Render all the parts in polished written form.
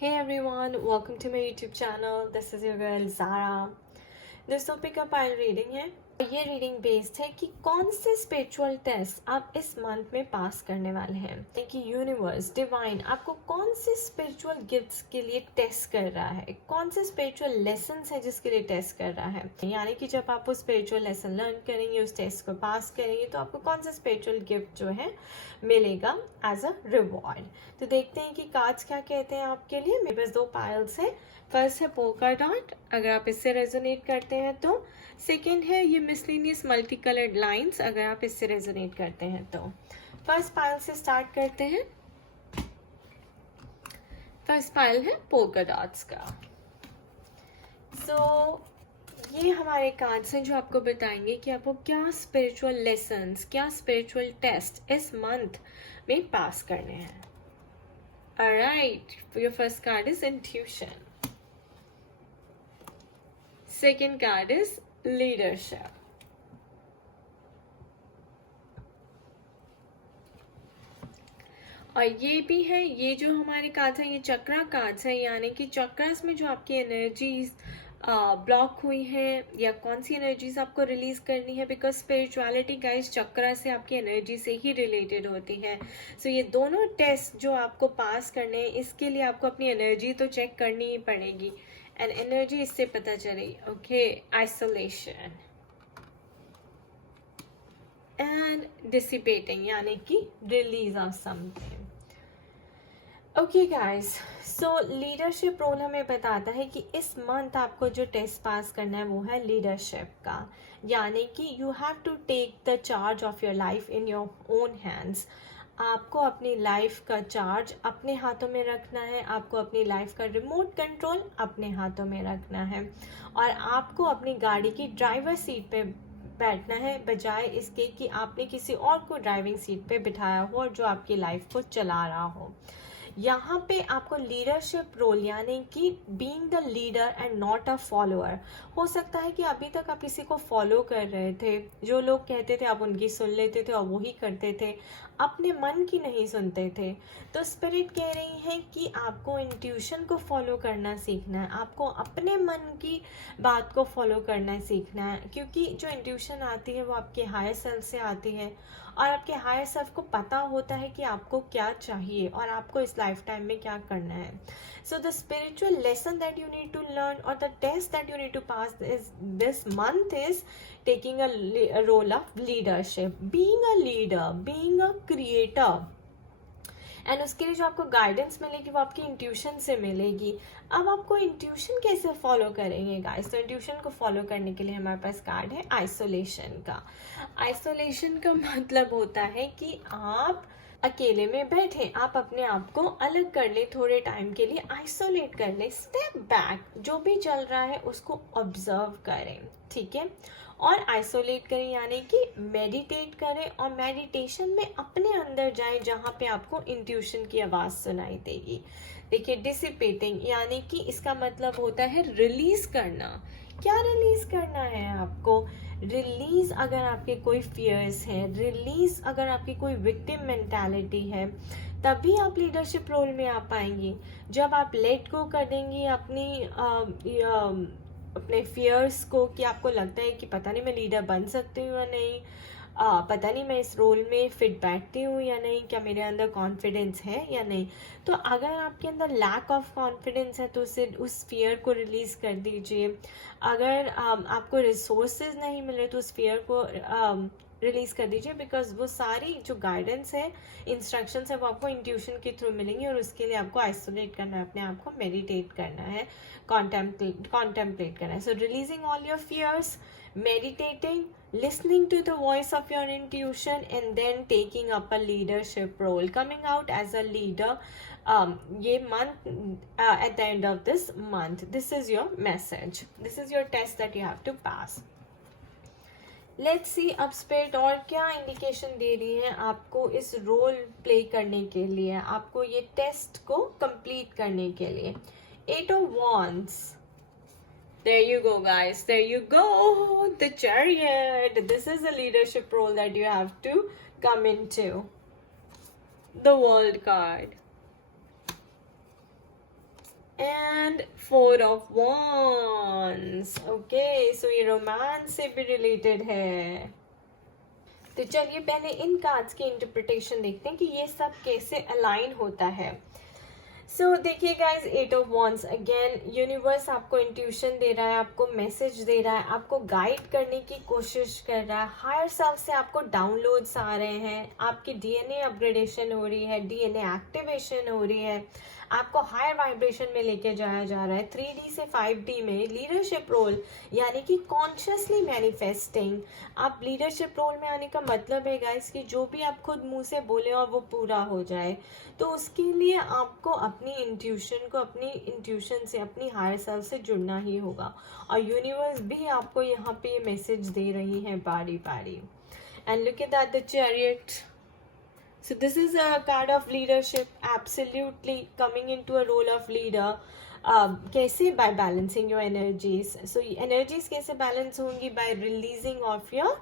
Hey everyone, welcome to my YouTube channel. This is your girl Zara. दोस्तों pickup आइल reading है। ये reading based है कि कौन से स्पिरिचुअल टेस्ट आप इस मंथ में पास करने वाले हैं, कि यूनिवर्स डिवाइन आपको कौन से स्पिरिचुअल गिफ्ट्स के लिए टेस्ट कर रहा है, कौन से स्पिरिचुअल लेसन्स है जिसके लिए टेस्ट कर रहा है। यानी कि जब आप वो स्पिरिचुअल लेसन लर्न करेंगे, उस टेस्ट को पास करेंगे, तो आपको कौन सा स्पिरिचुअल गिफ्ट जो है मिलेगा एज अ रिवॉर्ड। तो देखते हैं कि कार्ड्स क्या कहते हैं आपके लिए। मेरे पास 2 पाइल्स है। फर्स्ट है पोल्का डॉट, अगर आप इससे रेजोनेट करते हैं तो। सेकेंड है ये मिसलेनियस मल्टी कलर्ड लाइन्स, अगर आप इससे रेजोनेट करते हैं तो। फर्स्ट पाइल से स्टार्ट करते हैं। फर्स्ट पाइल है पोल्का डॉट्स का। ये हमारे कार्ड्स हैं जो आपको बताएंगे कि आपको क्या स्पिरिचुअल लेसन्स, क्या स्पिरिचुअल टेस्ट इस मंथ में पास करने हैं। Alright, your first card is intuition. Second card is leadership. और ये भी है, ये जो हमारे कार्ड्स हैं ये चक्रा कार्ड्स हैं, यानी कि चक्रास में जो आपकी एनर्जीज ब्लॉक हुई हैं या कौन सी एनर्जीज आपको रिलीज करनी है, बिकॉज स्पिरिचुअलिटी गाइस चक्रा से आपकी एनर्जी से ही रिलेटेड होती है। सो ये दोनों टेस्ट जो आपको पास करने हैं, इसके लिए आपको अपनी एनर्जी तो चेक करनी ही पड़ेगी। एंड एनर्जी इससे पता चली, ओके, आइसोलेशन एंड डिसिपेटिंग, यानी कि release of something. Okay guys, so leadership role हमें बताता है कि इस मंथ आपको जो टेस्ट पास करना है वो है लीडरशिप का, यानी कि you have to take the charge of your life in your own hands. आपको अपनी लाइफ का चार्ज अपने हाथों में रखना है, आपको अपनी लाइफ का रिमोट कंट्रोल अपने हाथों में रखना है, और आपको अपनी गाड़ी की ड्राइवर सीट पे बैठना है, बजाय इसके कि आपने किसी और को ड्राइविंग सीट पे बिठाया हो और जो आपकी लाइफ को चला रहा हो। यहाँ पे आपको लीडरशिप रोल, यानी कि being the leader and not a follower. हो सकता है कि अभी तक आप किसी को फॉलो कर रहे थे, जो लोग कहते थे आप उनकी सुन लेते थे और वही करते थे, अपने मन की नहीं सुनते थे। तो स्पिरिट कह रही है कि आपको इंट्यूशन को फॉलो करना सीखना है, आपको अपने मन की बात को फॉलो करना सीखना है, क्योंकि जो इंट्यूशन आती है वो आपके हायर सेल्फ से आती है, और आपके हायर सेल्फ को पता होता है कि आपको क्या चाहिए और आपको इस लाइफ टाइम में क्या करना है। So the spiritual lesson that you need to learn और the test that you need to pass is this month is taking a role of leadership, being a leader, being a creator. And उसके लिए जो आपको guidance मिलेगी वो आपकी intuition से मिलेगी। अब आपको इंट्यूशन कैसे फॉलो करेंगे गाइस? तो इंट्यूशन को फॉलो करने के लिए हमारे पास कार्ड है आइसोलेशन का। आइसोलेशन का मतलब होता है कि आप अकेले में बैठे, आप अपने आप को अलग कर ले, थोड़े टाइम के लिए आइसोलेट कर ले, स्टेप बैक, जो भी चल रहा है उसको ऑब्जर्व करें, ठीक है, और आइसोलेट करें, यानी कि मेडिटेट करें, और मेडिटेशन में अपने अंदर जाए जहाँ पे आपको इंट्यूशन की आवाज़ सुनाई देगी। देखिए, डिसिपेटिंग यानी कि इसका मतलब होता है रिलीज करना। क्या रिलीज करना है आपको? रिलीज अगर आपके कोई फियर्स हैं, रिलीज अगर आपकी कोई विक्टिम मेंटालिटी है, तभी आप लीडरशिप रोल में आ पाएंगी। जब आप लेट गो कर देंगी अपने फियर्स को, कि आपको लगता है कि पता नहीं मैं लीडर बन सकती हूँ या नहीं, पता नहीं मैं इस रोल में फिट बैठती हूँ या नहीं, क्या मेरे अंदर कॉन्फिडेंस है या नहीं। तो अगर आपके अंदर लैक ऑफ कॉन्फिडेंस है तो उस फियर को रिलीज कर दीजिए। अगर आपको रिसोर्सेज नहीं मिल रहे तो उस फियर को रिलीज कर दीजिए, बिकॉज वो सारी जो गाइडेंस है, इंस्ट्रक्शंस है, वो आपको इंट्यूशन के थ्रू मिलेंगी, और उसके लिए आपको आइसोलेट करना है, अपने आप को मेडिटेट करना है, कॉन्टेम्पलेट करना है। So releasing all your fears, meditating, listening to the voice of your intuition, and then taking up a leadership role, coming out as a leader ये month, at the end of this month. This is your message, this is your test that you have to pass. Let's see अब spirit और क्या indication दे रही है आपको इस role play करने के लिए, आपको ये टेस्ट को कंप्लीट करने के लिए। 8 of Wands. There you go, guys. There you go. The Chariot. This is the leadership role that you have to come into. The World card. And 4 of Wands. Okay, so ये romance से भी related है। तो चलिए पहले इन cards की interpretation देखते हैं कि ये सब कैसे अलाइन होता है। सो देखिए guys, 8 of Wands again, universe आपको इंट्यूशन दे रहा है, आपको मैसेज दे रहा है, आपको गाइड करने की कोशिश कर रहा है। हायर सेल्फ से आपको डाउनलोड्स आ रहे हैं, आपकी डीएनए अपग्रेडेशन हो रही है, डीएनए एक्टिवेशन हो रही है, आपको हायर वाइब्रेशन में लेके जाया जा रहा है। 3D से 5D में लीडरशिप रोल, यानी कि कॉन्शियसली मैनिफेस्टिंग। आप लीडरशिप रोल में आने का मतलब है गाइस कि जो भी आप खुद मुंह से बोले और वो पूरा हो जाए, तो उसके लिए आपको अपनी इंट्यूशन से, अपनी हायर सेल्फ से जुड़ना ही होगा। और यूनिवर्स भी आपको यहाँ पे मैसेज दे रही है बारी बारी। And look at that, the chariot. So this is a card of leadership, absolutely coming into a role of leader. कैसे? By balancing your energies. So energies कैसे balance होंगी? By releasing of your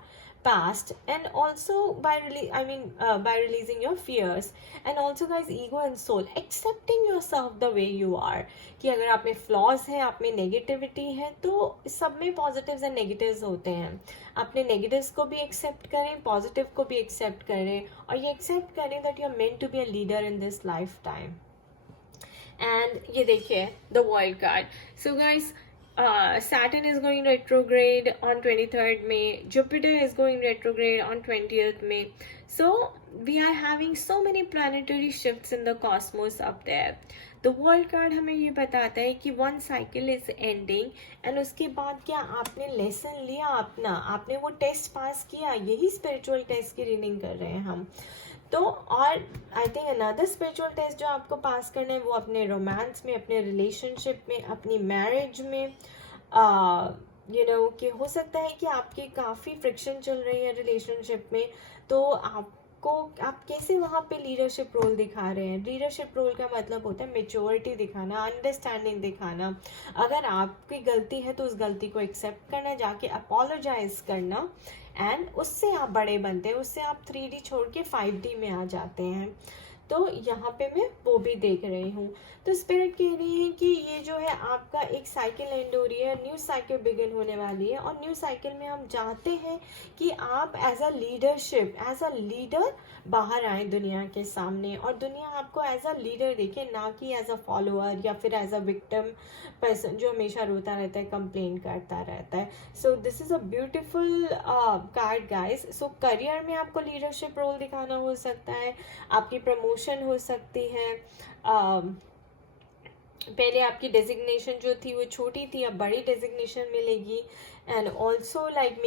past, and also by releasing your fears, and also guys, ego and soul, accepting yourself the way you are. कि अगर आप में flaws है, आप में negativity है, तो सब में positives and negatives होते हैं। अपने negatives को भी accept करें, positive को भी accept करें, और ये accept करें that you are meant to be a leader in this lifetime. And ये देखिए the World card. So guys, Saturn is going retrograde on 23rd May. Jupiter is going retrograde on 20th May. So we are having so many planetary shifts in the cosmos up there. The World card हमें ये बताता है कि one cycle is ending, and उसके बाद क्या आपने lesson लिया अपना, आपने वो टेस्ट पास किया। यही स्पिरिचुअल टेस्ट की रीडिंग कर रहे हैं हम। तो और I think another spiritual test जो आपको पास करना है वो अपने रोमांस में, अपने रिलेशनशिप में, अपनी मैरिज में। कि हो सकता है कि आपकी काफ़ी फ्रिक्शन चल रही है रिलेशनशिप में, तो आप कैसे वहाँ पे लीडरशिप रोल दिखा रहे हैं। लीडरशिप रोल का मतलब होता है मेच्योरिटी दिखाना, अंडरस्टैंडिंग दिखाना। अगर आपकी गलती है तो उस गलती को एक्सेप्ट करना, जाके अपोलोजाइज करना, एंड उससे आप बड़े बनते हैं, उससे आप 3D छोड़ के 5D में आ जाते हैं। तो यहाँ पे मैं वो भी देख रही हूँ। तो स्पिरिट कह रही है कि ये जो है आपका एक साइकिल एंड हो रही है, न्यू साइकिल बिगिन होने वाली है, और न्यू साइकिल में हम चाहते हैं कि आप एज अ लीडर बाहर आए दुनिया के सामने, और दुनिया आपको एज अ लीडर देखे, ना कि एज अ फॉलोअर या फिर एज अ विक्टिम पर्सन जो हमेशा रोता रहता है, कंप्लेन करता रहता है। So this is a beautiful card guys. So career में आपको लीडरशिप रोल दिखाना हो सकता है, आपकी प्रमोशन हो सकती है। पहले आपकी डेजिग्नेशन जो थी वो छोटी थी, अब बड़ी डेजिग्नेशन मिलेगी। And also like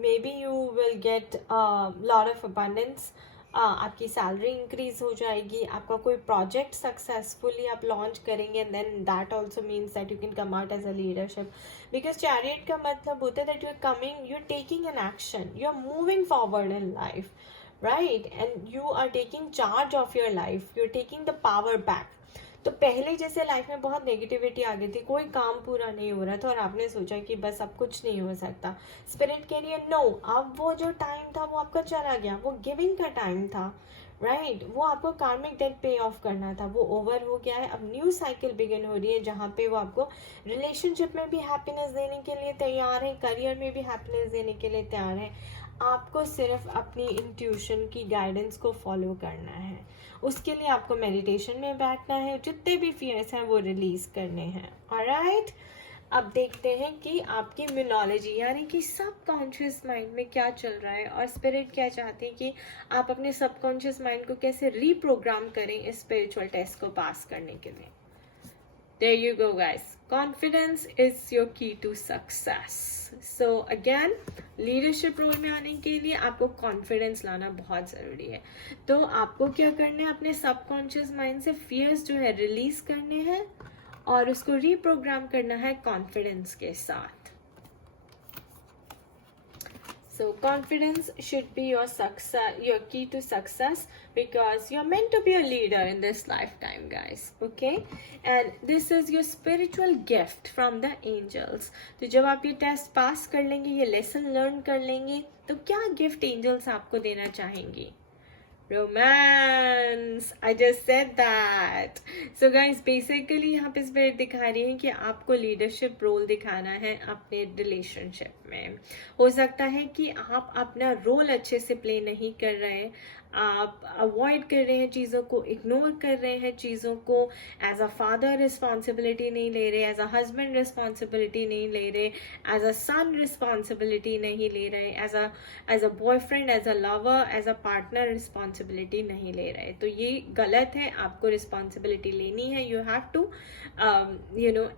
may be you will get lot of abundance. आपकी सैलरी इंक्रीज हो जाएगी, आपका कोई प्रोजेक्ट सक्सेसफुली आप लॉन्च करेंगे, and then that also means that you can come out as a leadership. Because chariot का मतलब होता है that you are taking an action, you are moving forward in life, right, and you are taking charge of your life, you are taking the power back. तो पहले जैसे life में बहुत negativity आ गई थी, कोई काम पूरा नहीं हो रहा था, और आपने सोचा कि बस अब कुछ नहीं हो सकता। स्पिरिट के लिए नो, अब वो जो टाइम था वो आपका चला गया, वो गिविंग का टाइम था, राइट, वो आपको कार्मिक डेट पे ऑफ करना था, वो ओवर हो गया है। अब न्यू साइकिल बिगिन हो रही है, जहाँ पे वो आपको रिलेशनशिप में भी हैप्पीनेस देने के लिए तैयार है, करियर में भी हैप्पीनेस देने के लिए तैयार है। आपको सिर्फ अपनी इंट्यूशन की गाइडेंस को फॉलो करना है, उसके लिए आपको मेडिटेशन में बैठना है, जितने भी फियर्स हैं वो रिलीज करने हैं। ऑलराइट, अब देखते हैं कि आपकी म्यूनोलॉजी यानी कि सबकॉन्शियस माइंड में क्या चल रहा है, और स्पिरिट क्या चाहती है कि आप अपने सबकॉन्शियस माइंड को कैसे रीप्रोग्राम करें इस स्पिरिचुअल टेस्ट को पास करने के लिए। There you go guys, confidence is your key to success. So again, leadership role में आने के लिए आपको कॉन्फिडेंस लाना बहुत ज़रूरी है। तो आपको क्या करना है, अपने सबकॉन्शियस माइंड से फियर्स जो है रिलीज करने हैं, और उसको रीप्रोग्राम करना है कॉन्फिडेंस के साथ। So confidence should be your success, your key to success, because you're meant to be a leader in this lifetime, guys. Okay, and this is your spiritual gift from the angels. तो जब आप ये test pass कर लेंगे, ये lesson learn कर लेंगे, तो क्या गिफ्ट एंजल्स आपको देना चाहेंगी, romance, I just said that. So guys basically यहाँ पे स्पिरिट दिखा रही है कि आपको लीडरशिप रोल दिखाना है अपने रिलेशनशिप में. हो सकता है कि आप अपना रोल अच्छे से प्ले नहीं कर रहे, आप अवॉइड कर रहे हैं चीज़ों को, इग्नोर कर रहे हैं चीज़ों को, एज अ फादर रिस्पॉन्सिबिलिटी नहीं ले रहे, एज अ हस्बैंड रिस्पॉन्सिबिलिटी नहीं ले रहे, एज अ सन रिस्पॉन्सिबिलिटी नहीं ले रहे, as a boyfriend, as a lover, as a partner responsibility नहीं ले रहे. तो ये गलत है. आपको रिस्पॉन्सिबिलिटी लेनी है. You have to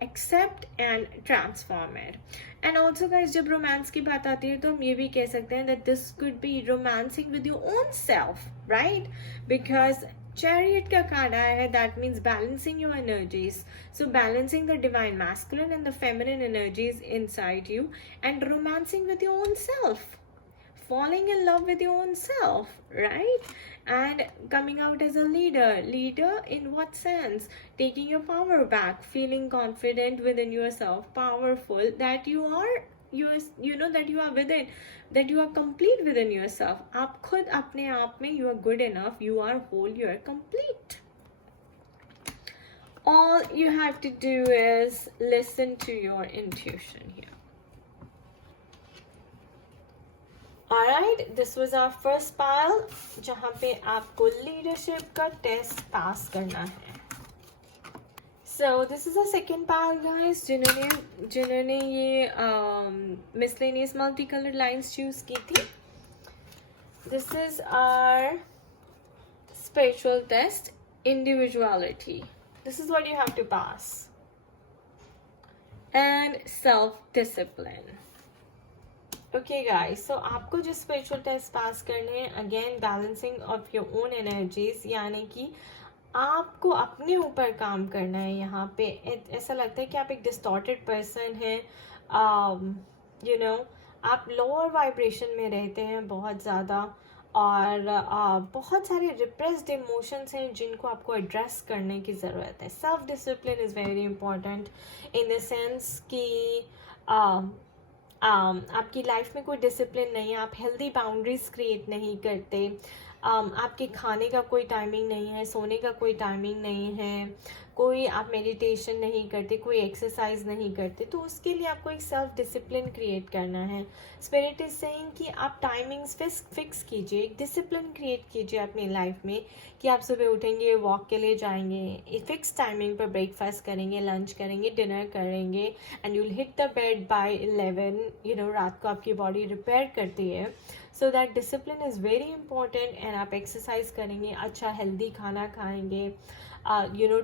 accept and transform it. And also guys जब रोमांस की बात आती है तो हम ये भी कह सकते हैं that this could be romancing with your own self, right? Because chariot का कार्ड आया है, that means balancing your energies. So balancing the divine masculine and the feminine energies inside you and romancing with your own self, falling in love with your own self, right? And coming out as a leader in what sense? Taking your power back, feeling confident within yourself, powerful, that you are, you know that you are within, that you are complete within yourself. आप खुद अपने आप में you are good enough, you are whole, you are complete. All you have to do is listen to your intuition here. Alright, this was our first pile जहाँ पे आपको leadership का test pass करना है. So this is the second pile guys, जिन्होंने ये miscellaneous multicolored lines choose की थी. This is our spiritual test, individuality. This is what you have to pass. And self-discipline. Okay guys, so आपको जो spiritual test pass करने हैं, again balancing of your own energies, यानी कि आपको अपने ऊपर काम करना है. यहाँ पे ऐसा लगता है कि आप एक डिस्टॉर्टेड पर्सन हैं, आप लोअर वाइब्रेशन में रहते हैं बहुत ज़्यादा, और बहुत सारे रिप्रेस्ड इमोशंस हैं जिनको आपको एड्रेस करने की ज़रूरत है. Self discipline is very important in the sense कि आपकी लाइफ में कोई डिसिप्लिन नहीं है, आप हेल्दी बाउंड्रीज क्रिएट नहीं करते, आपके खाने का कोई टाइमिंग नहीं है, सोने का कोई टाइमिंग नहीं है, कोई आप मेडिटेशन नहीं करते, कोई एक्सरसाइज नहीं करते, तो उसके लिए आपको एक सेल्फ डिसिप्लिन क्रिएट करना है. स्पिरिट इज सेइंग कि आप टाइमिंग्स फिक्स कीजिए, एक डिसिप्लिन क्रिएट कीजिए अपनी लाइफ में कि आप सुबह उठेंगे, वॉक के लिए जाएंगे, फिक्स टाइमिंग पर ब्रेकफास्ट करेंगे, लंच करेंगे, डिनर करेंगे, and you will hit the bed by 11. रात को आपकी बॉडी रिपेयर करती है. So that discipline is very important. And आप एक्सरसाइज करेंगे, अच्छा हेल्दी खाना खाएंगे,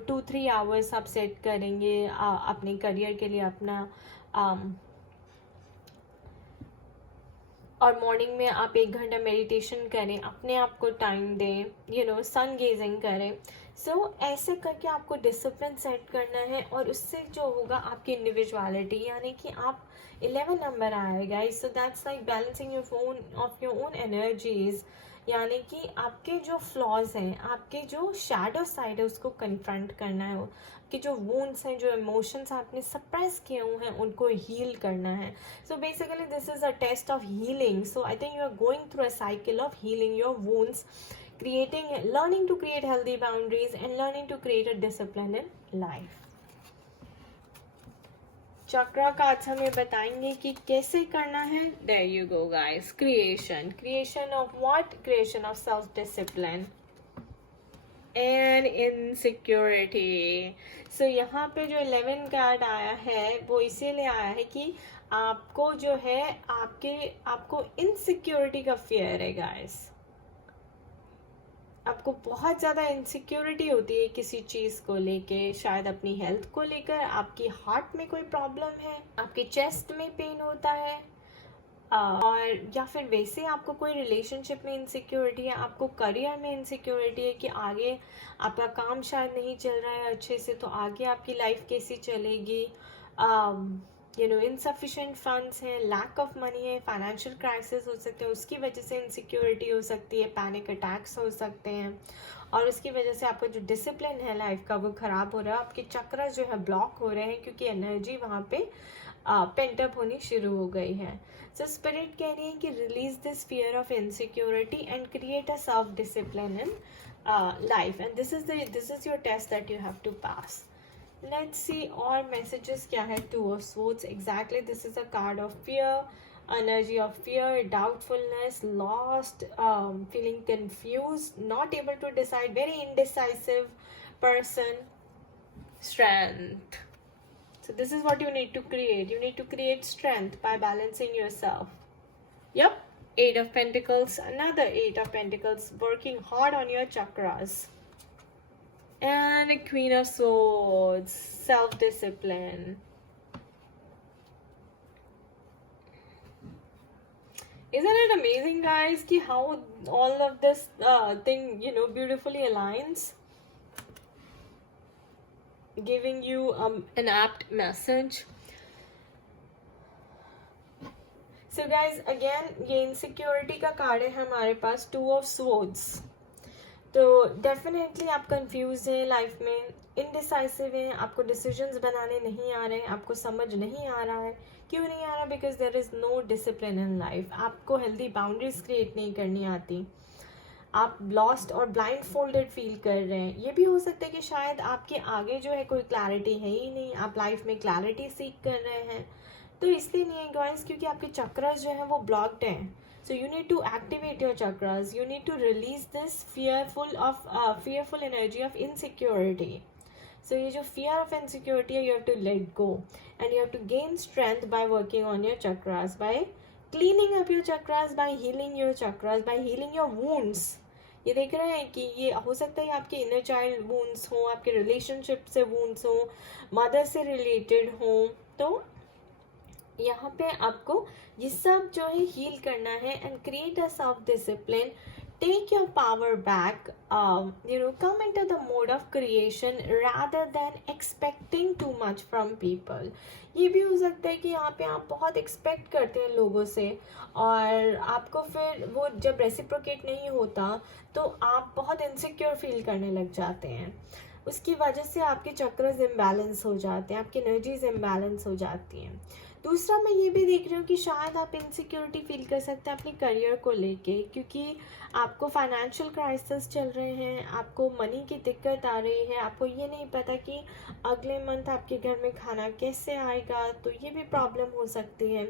2-3 आवर्स आप सेट करेंगे अपने करियर के लिए अपना, और मॉर्निंग में आप 1 घंटा मेडिटेशन करें, अपने आप को टाइम दें, सन गेजिंग करें. सो ऐसे करके आपको डिसिप्लिन सेट करना है, और उससे जो होगा आपकी इंडिविजुअलिटी, यानी कि आप 11 नंबर आएगा. So that's like balancing your own energies, यानी कि आपके जो फ्लॉज हैं, आपके जो शैडो साइड है, उसको कन्फ्रंट करना है. कि जो वूंड्स हैं, जो इमोशंस आपने सप्रेस किए हुए हैं, उनको हील करना है. So basically this is a test of healing. So I think you are going through a cycle of healing your wounds, learning to create healthy boundaries and learning to create a discipline in life. Chakra cards हमें बताएंगे कि कैसे करना है. There you go guys. Creation of what? Creation of self-discipline and insecurity. So यहाँ पे जो 11 card आया है वो इसीलिए आया है कि आपको जो है आपको इनसिक्योरिटी का फियर है गाइस. आपको बहुत ज़्यादा इनसिक्योरिटी होती है किसी चीज़ को लेके, शायद अपनी हेल्थ को लेकर, आपकी हार्ट में कोई प्रॉब्लम है, आपके चेस्ट में पेन होता है, और या फिर वैसे आपको कोई रिलेशनशिप में इनसिक्योरिटी है, आपको करियर में इनसिक्योरिटी है कि आगे आपका काम शायद नहीं चल रहा है अच्छे से, तो आगे आपकी लाइफ कैसी चलेगी. इनसफिशिएंट फंड्स हैं, लैक ऑफ मनी है, फाइनेंशियल क्राइसिस हो सकते हैं, उसकी वजह से इनसिक्योरिटी हो सकती है, पैनिक अटैक्स हो सकते हैं, और उसकी वजह से आपका जो डिसिप्लिन है लाइफ का वो खराब हो रहा है, आपके चक्र जो है ब्लॉक हो रहे हैं क्योंकि एनर्जी वहाँ पे पेंटअप होनी शुरू हो गई है. सो स्पिरिट कह रही है कि release this fear of insecurity and create a self discipline in life, and this is your test that you have to pass. Let's see और messages क्या है. Two of Swords, exactly, this is a card of fear, energy of fear, doubtfulness, lost, feeling confused, not able to decide, very indecisive person. Strength. So this is what you need to create. You need to create strength by balancing yourself. Yep. Eight of Pentacles, another Eight of Pentacles, working hard on your chakras. And a Queen of Swords, self-discipline. Isn't it amazing, guys, ki how all of this thing, beautifully aligns? Giving you an apt message. So guys again ये insecurity का card है हमारे पास. Two of swords. तो definitely आप confuse हैं life में, indecisive हैं, आपको डिसीजंस बनाने नहीं आ रहे हैं, आपको समझ नहीं आ रहा है. क्यों नहीं आ रहा? Because there is no discipline in life. आपको हेल्दी बाउंड्रीज क्रिएट नहीं करनी आती. आप लॉस्ट और ब्लाइंड फोल्डेड फील कर रहे हैं. ये भी हो सकता है कि शायद आपके आगे जो है कोई क्लैरिटी है ही नहीं, आप लाइफ में क्लैरिटी सीख कर रहे हैं. तो इसलिए नहीं है गाइस, क्योंकि आपके चक्रास जो है वो ब्लॉक्ड हैं. So you need to activate your chakras. You need to release this fearful energy of insecurity. So ये जो फियर ऑफ इनसिक्योरिटी है, you have to let go and you have to gain strength by working on your chakras, by cleaning up your chakras, by healing your chakras, by healing your wounds. ये देख रहे हैं कि ये हो सकता है आपके इनर चाइल्ड वुंड्स हो, आपके रिलेशनशिप से वुंड्स हो, मदर से रिलेटेड हो. तो यहाँ पे आपको ये सब जो है हील करना है and create a self discipline. Take your power back, come into the mode of creation rather than expecting too much from people. ये भी हो सकता है कि यहाँ पे आप बहुत एक्सपेक्ट करते हैं लोगों से और आपको फिर वो जब रेसिप्रोकेट नहीं होता तो आप बहुत इनसिक्योर फील करने लग जाते हैं. उसकी वजह से आपके चक्रास इम्बैलेंस हो जाते हैं, आपकी एनर्जीज इम्बैलेंस हो जाती हैं. दूसरा मैं ये भी देख रही हूँ कि शायद आप इनसिक्योरिटी फील कर सकते हैं अपने करियर को लेके, क्योंकि आपको फाइनेंशियल क्राइसिस चल रहे हैं, आपको मनी की दिक्कत आ रही है, आपको ये नहीं पता कि अगले मंथ आपके घर में खाना कैसे आएगा. तो ये भी प्रॉब्लम हो सकती है.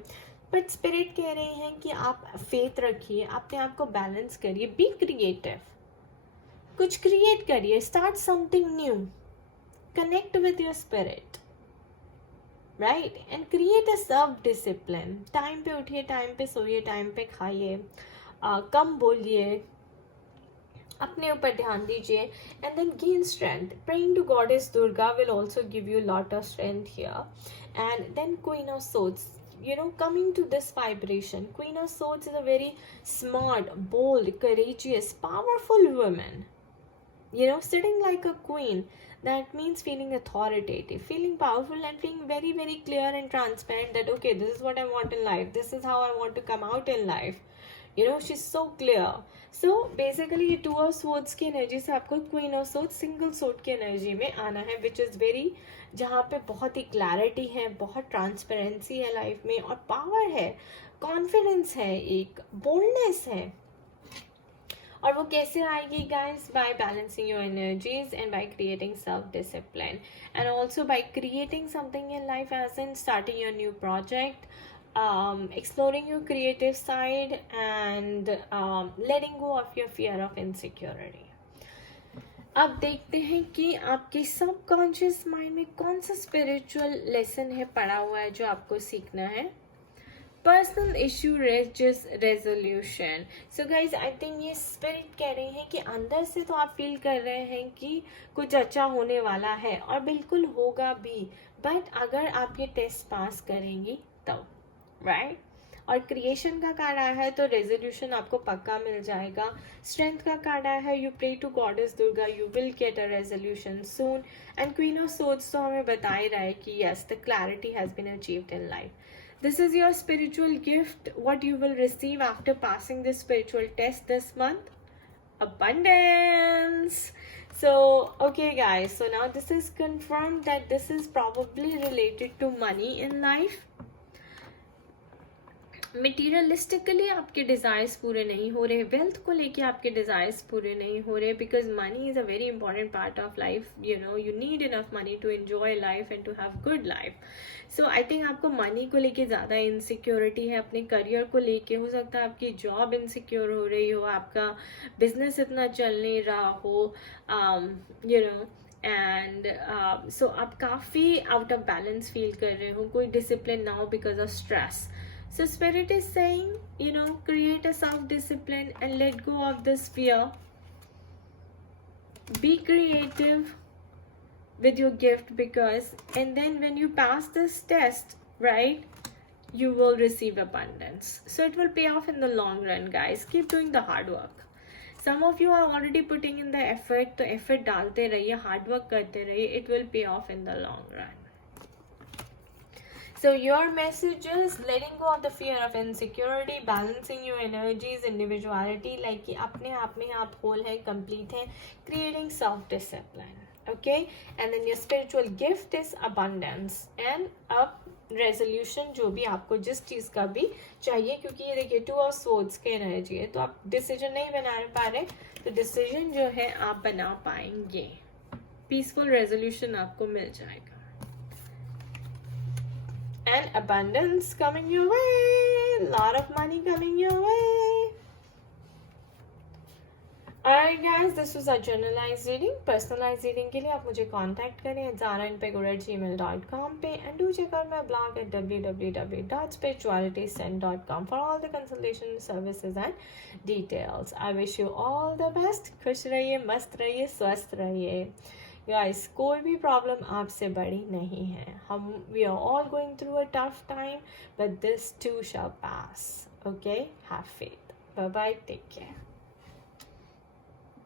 बट स्पिरिट कह रही हैं कि आप फेथ रखिए, अपने आप को बैलेंस करिए, बी क्रिएटिव, कुछ क्रिएट करिए, start something new, connect with your spirit, right, and create a self discipline. Time पे उठिए, टाइम पे सोइए, टाइम पे खाइए, कम बोलिए, अपने ऊपर ध्यान दीजिए and then gain strength. Praying to goddess Durga will also give you lot of strength here. And then queen of swords, coming to this vibration, Queen of Swords is a very smart, bold, courageous, powerful woman. Sitting like a queen. That means feeling authoritative, feeling powerful, and feeling very, very clear and transparent that, okay, this is what I want in life. This is how I want to come out in life. She's so clear. So basically ये Two of Swords की energy से आपको Queen of Swords single sword की energy में आना है, which is very, जहाँ पे बहुत ही क्लैरिटी है, बहुत ट्रांसपेरेंसी है लाइफ में, और पावर है, कॉन्फिडेंस है, एक बोल्डनेस है. और वो कैसे आएगी guys? By balancing your energies and by creating self discipline and also by creating something in life, as in starting your new project, exploring your creative side and letting go of your fear of insecurity. अब देखते हैं कि आपके subconscious mind में कौन सा spiritual lesson है पड़ा हुआ है जो आपको सीखना है. Personal issue resolution. So guys I think ये स्पिरिट कह रही हैं कि अंदर से तो आप फील कर रहे हैं कि कुछ अच्छा होने वाला है, और बिल्कुल होगा भी, बट अगर आप ये टेस्ट पास करेंगी तब, राइट? और क्रिएशन का कार्ड आया है तो रेजोल्यूशन आपको पक्का मिल जाएगा। स्ट्रेंथ का कार्ड आया है, you pray to goddess Durga, you will get a resolution soon. And queen of swords तो हमें बता ही रहा है कि yes the clarity has been achieved in life. This is your spiritual gift, what you will receive after passing this spiritual test this month. Abundance. So, okay guys, so now this is confirmed that this is probably related to money in life. Materialistically आपके desires पूरे नहीं हो रहे, wealth को लेके आपके desires पूरे नहीं हो रहे, because money is a very important part of life. You know you need enough money to enjoy life and to have good life. So I think आपको मनी को लेके ज़्यादा इनसिक्योरिटी है. अपने करियर को लेके हो सकता है आपकी जॉब इनसिक्योर हो रही हो, आपका बिजनेस इतना चल नहीं रहा हो, यू नो एंड सो आप काफ़ी आउट ऑफ बैलेंस फील कर रहे हो, कोई डिसिप्लिन ना हो because of stress. So spirit is saying, you know, create a self-discipline and let go of this fear. Be creative with your gift, because and then when you pass this test, right, you will receive abundance. So it will pay off in the long run, guys. Keep doing the hard work. Some of you are already putting in the effort, तो effort डालते रहिए, hard work करते रहिए. It will pay off in the long run. So your message is letting go of the fear of insecurity, balancing your energies, individuality, like कि अपने आप में आप whole है, complete है, creating self-discipline, okay? And then your spiritual gift is abundance and a resolution, जो भी आपको जिस चीज़ का भी चाहिए, क्योंकि ये देखिए टू ऑफ सोर्ड्स के एनर्जी है, तो आप डिसीजन नहीं बना पा रहे, तो डिसीजन जो है आप बना पाएंगे, पीसफुल रेजोल्यूशन आपको मिल जाएगा. And abundance coming your way, lot of money coming your way. Alright guys, this was a generalized reading. Personalized reading के लिए आप मुझे contact करें zarainpegor@gmail.com पे, and do check out my blog at www.spiritualitysend.com for all the consultation services and details. I wish you all the best. खुश रहिए, मस्त रहिए, स्वस्थ रहिए. Guys, कोई भी प्रॉब्लम आपसे बड़ी नहीं है. We are all going through a tough time, but this too shall pass. Okay? Have faith. Bye bye. Take care.